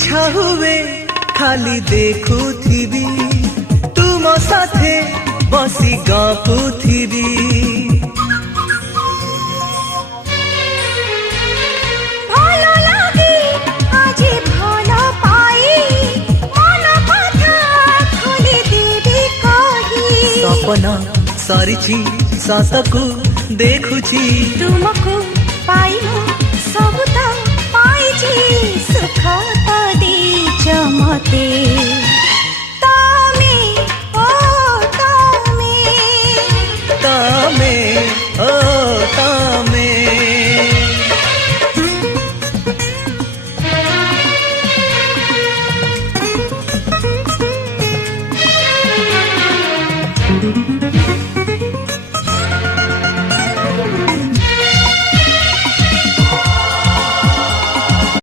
इच्छा हुए खाली देखुथिबी तुम साथे बसी गपुथिबी भलो लागे आज भलो पाई मन कथा खोली देबी कही सपना सरिछि सतकु देखुछि तुमको पाइलो सब त